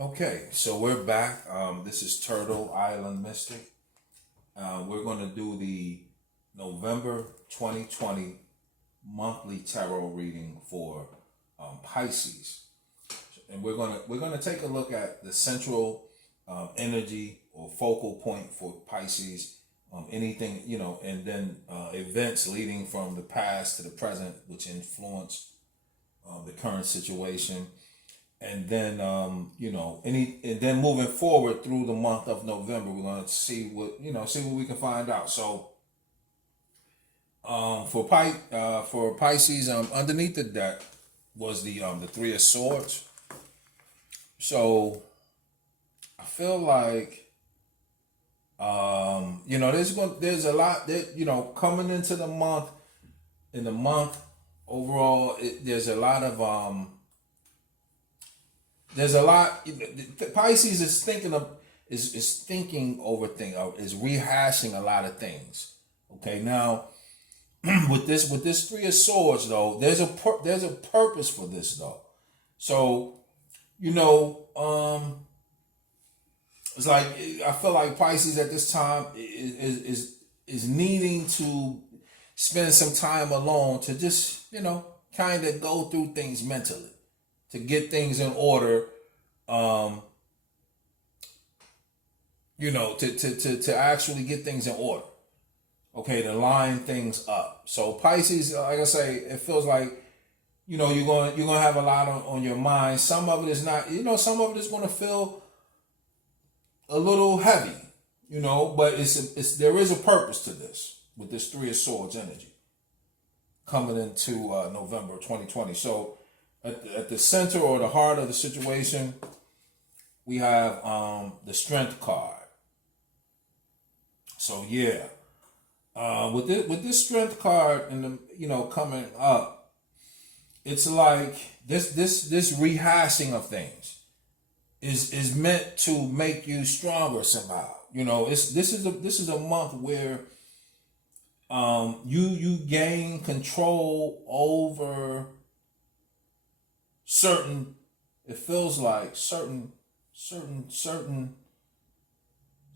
Okay, so we're back. This is Turtle Island Mystic. We're going to do the November 2020 monthly tarot reading for Pisces, and we're gonna take a look at the central energy or focal point for Pisces. Anything and then events leading from the past to the present, which influence the current situation, and then and then moving forward through the month of November, we're gonna see what we can find out. So for Pisces, underneath the deck was the Three of Swords. So I feel like there's a lot that coming into the month. In the month overall, there's a lot of there's a lot. Pisces is thinking of is thinking over things, is rehashing a lot of things. Okay, now with this Three of Swords though, there's a purpose for this though. So you know, it's like I feel like Pisces at this time is needing to spend some time alone to just kind of go through things mentally, to get things in order, um, to actually get things in order. Okay, to line things up. So Pisces, like I say, it feels like you're gonna have a lot on your mind. Some of it is not, some of it is gonna feel a little heavy, but it's there is a purpose to this with this Three of Swords energy coming into November 2020. So at the center or the heart of the situation, we have the Strength card. So yeah, with this Strength card and the coming up, it's like this rehashing of things is meant to make you stronger somehow. This is a month where you gain control over certain, it feels like certain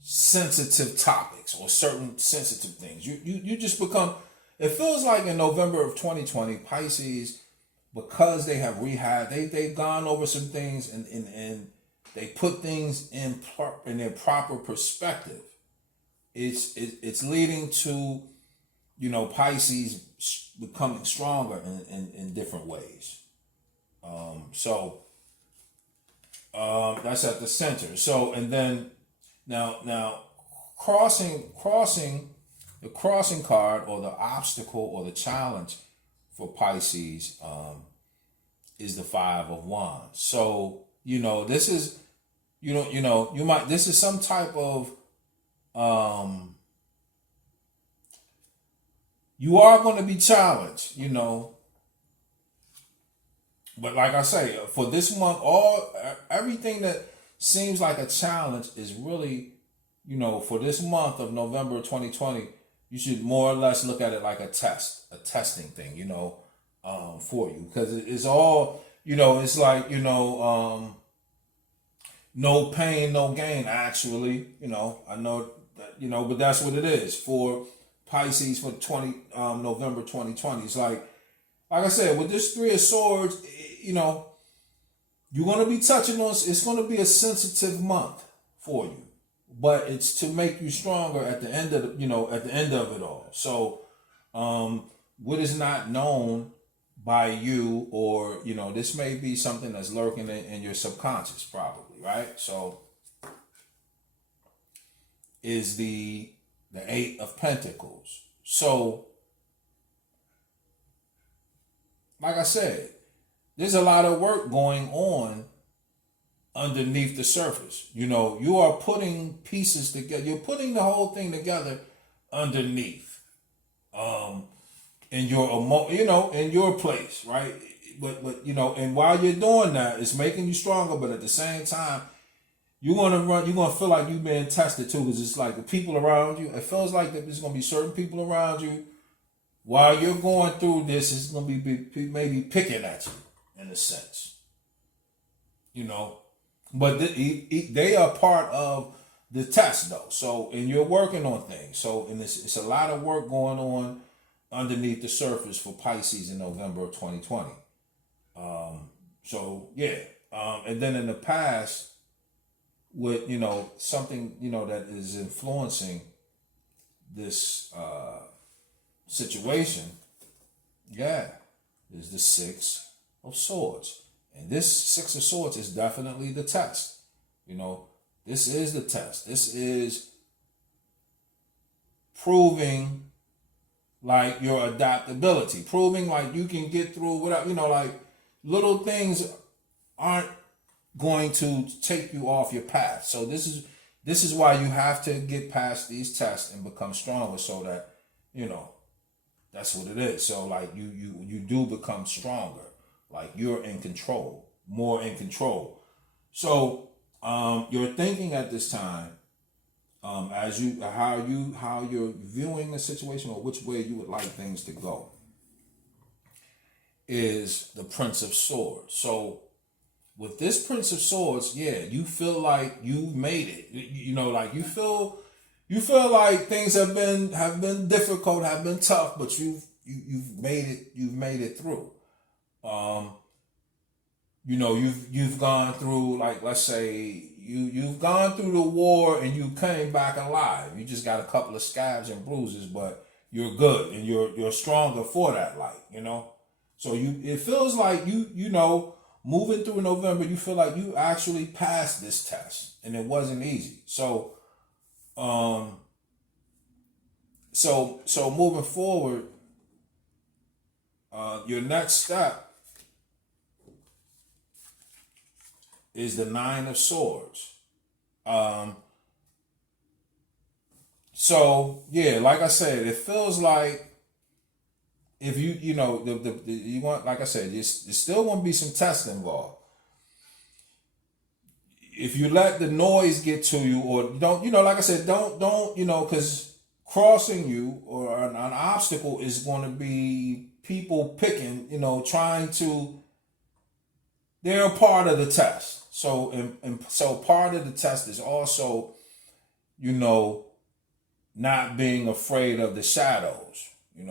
sensitive topics or certain sensitive things. You just become, it feels like in November of 2020, Pisces, because they have they've gone over some things and they put things in their proper perspective. It's leading to Pisces becoming stronger in different ways. That's at the center. So and then now crossing the crossing card or the obstacle or the challenge for Pisces is the Five of Wands. So this is you might, this is some type of you are going to be challenged, but like I say, for this month, everything that seems like a challenge is really, for this month of November 2020, you should more or less look at it like a testing thing, for you, because it's all, it's like, no pain, no gain. Actually, I know that, but that's what it is for Pisces for November 2020. It's like I said, with this Three of Swords, you're gonna be touching on. It's gonna be a sensitive month for you, but it's to make you stronger at the end of at the end of it all. So, what is not known by you, or this may be something that's lurking in your subconscious, probably, right? So, is the Eight of Pentacles. So, like I said, there's a lot of work going on underneath the surface. You are putting pieces together. You're putting the whole thing together underneath, in your in your place, right? But and while you're doing that, it's making you stronger. But at the same time, you're gonna feel like you've been tested too, because it's like the people around you. It feels like that there's gonna be certain people around you while you're going through this. It's gonna be maybe picking at you in a sense, But they are part of the test, though. So, and you're working on things. So, and it's a lot of work going on underneath the surface for Pisces in November of 2020. So, yeah. And then in the past, with, something, that is influencing this situation, yeah, is the Six of Swords. And this Six of Swords is definitely the test. This is the test. This is proving like your adaptability, proving like you can get through without, like little things aren't going to take you off your path. So this is why you have to get past these tests and become stronger, so that, that's what it is. So like you do become stronger, like you're in control, more in control. So your thinking at this time, as how you're viewing the situation, or which way you would like things to go, is the Prince of Swords. So with this Prince of Swords, yeah, you feel like you've made it. Like you feel like things have been difficult, have been tough, but you've made it. You've made it through. You've gone through, like, let's say you've gone through the war and you came back alive. You just got a couple of scabs and bruises, but you're good and you're stronger for that, So it feels like moving through November, you feel like you actually passed this test, and it wasn't easy. So moving forward, your next step is the Nine of Swords. So yeah, like I said, it feels like if you want, like I said, there's still going to be some tests involved. If you let the noise get to you, or don't, like I said, don't, because crossing you or an obstacle is going to be people picking, trying to. They're a part of the test. So, and so part of the test is also, not being afraid of the shadows, in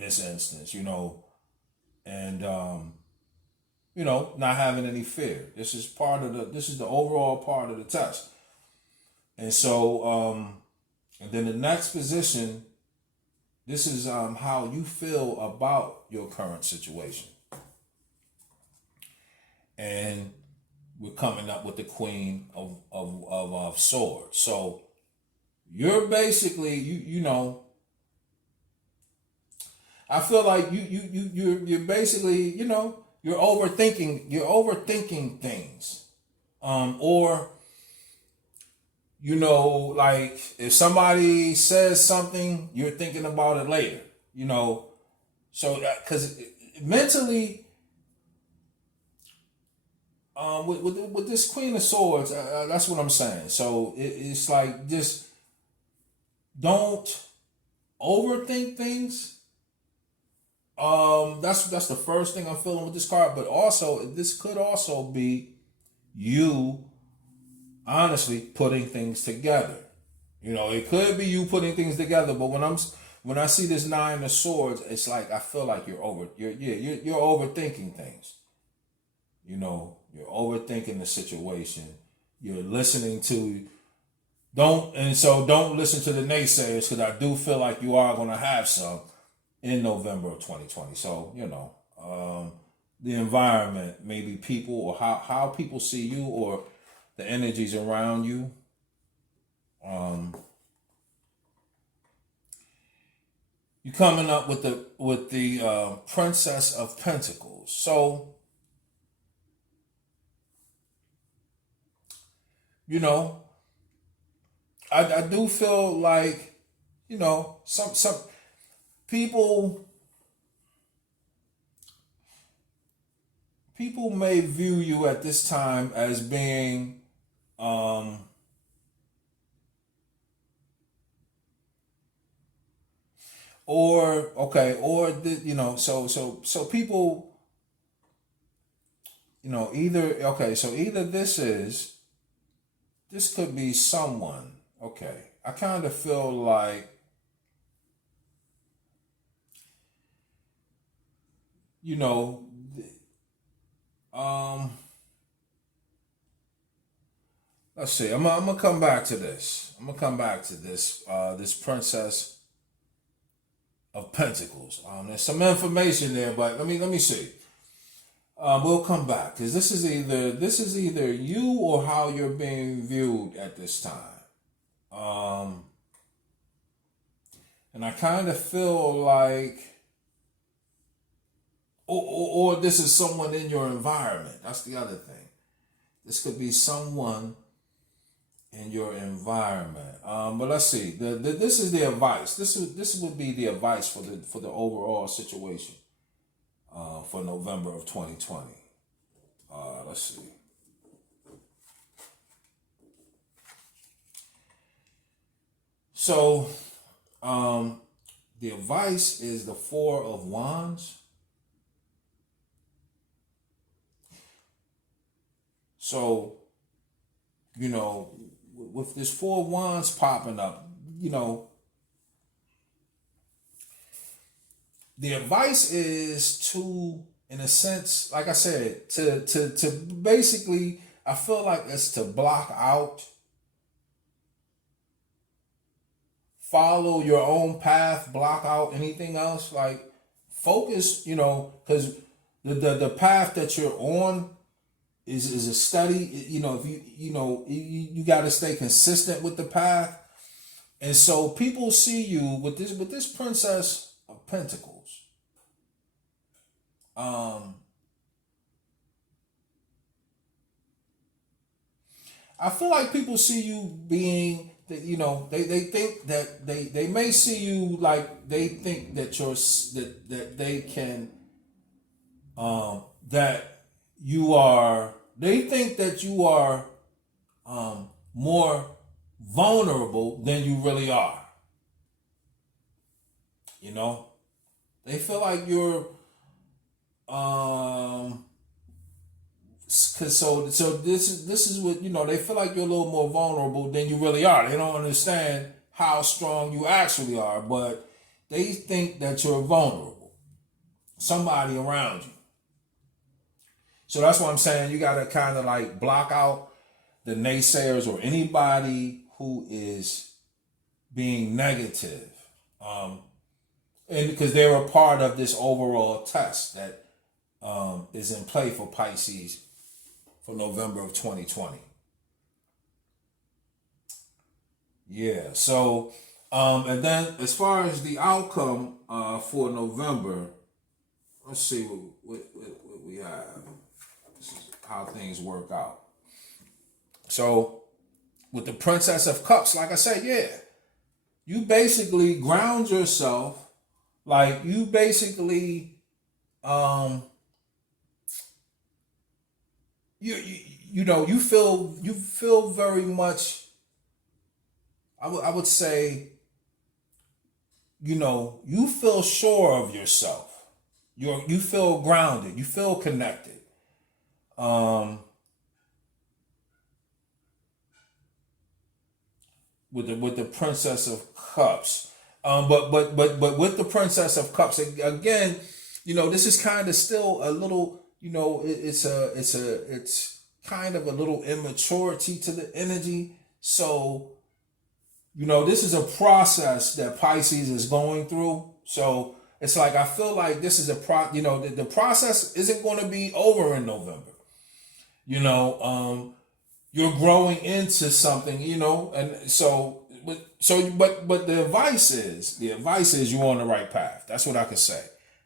this instance, and not having any fear. This is the overall part of the test. And so, and then the next position, this is how you feel about your current situation. And we're coming up with the Queen of Swords. So you're basically, I feel like you're basically, you're overthinking things. Or like if somebody says something, you're thinking about it later, so that, because mentally, with this Queen of Swords, that's what I'm saying. So it's like, just don't overthink things. That's the first thing I'm feeling with this card. But also, this could also be you honestly putting things together. It could be you putting things together. But when I see this Nine of Swords, it's like I feel like you're overthinking things. You're overthinking the situation. You're listening to don't listen to the naysayers, because I do feel like you are going to have some in November of 2020. So the environment, maybe people, or how people see you, or the energies around you. You coming up with the Princess of Pentacles. So I do feel like, some people may view you at this time as being so people either this could be someone. Okay. I kind of feel like, you know, let's see. I'm gonna come back to this. This Princess of Pentacles. There's some information there, but let me see. We'll come back because this is either you or how you're being viewed at this time. And I kind of feel like, or this is someone in your environment. That's the other thing. This could be someone in your environment. But let's see. This is the advice. This would be the advice for the overall situation for November of 2020. Let's see. So, the advice is the Four of Wands. So, with this Four of Wands popping up, the advice is to, in a sense, like I said, to basically, I feel like it's to block out, follow your own path, block out anything else, like focus, because the path that you're on is a study. If you got to stay consistent with the path. And so people see you with this Princess of Pentacles. I feel like people see you being that, they think that they may see you like they think that that they can that you are, they think that you are more vulnerable than you really are. They feel like you're so this is what they feel like you're a little more vulnerable than you really are. They don't understand how strong you actually are, but they think that you're vulnerable. Somebody around you. So that's what I'm saying. You got to kind of like block out the naysayers or anybody who is being negative. And because they're a part of this overall test that is in play for Pisces for November of 2020. Yeah. So, and then as far as the outcome for November, let's see what we have. How things work out. So with the Princess of Cups, like I said, you basically ground yourself, like you basically you feel very much, I would say, you feel sure of yourself. You feel grounded, you feel connected. With the Princess of Cups, but with the Princess of Cups again, this is kind of still a little, it's kind of a little immaturity to the energy. So, this is a process that Pisces is going through. So it's like I feel like this is the process isn't going to be over in November. You're growing into something, and but the advice is you're on the right path. That's what I can say.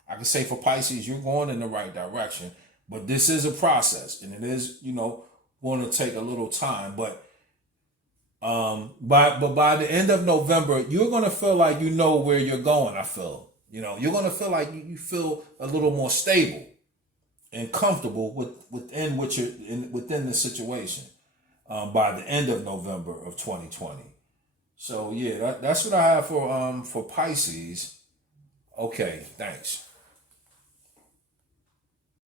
I can say for Pisces, you're going in the right direction, but this is a process and it is, going to take a little time, but by the end of November, you're going to feel like you know where you're going. I feel, you're going to feel like you feel a little more stable and comfortable within the situation by the end of November of 2020. So yeah, that's what I have for Pisces. Okay, thanks.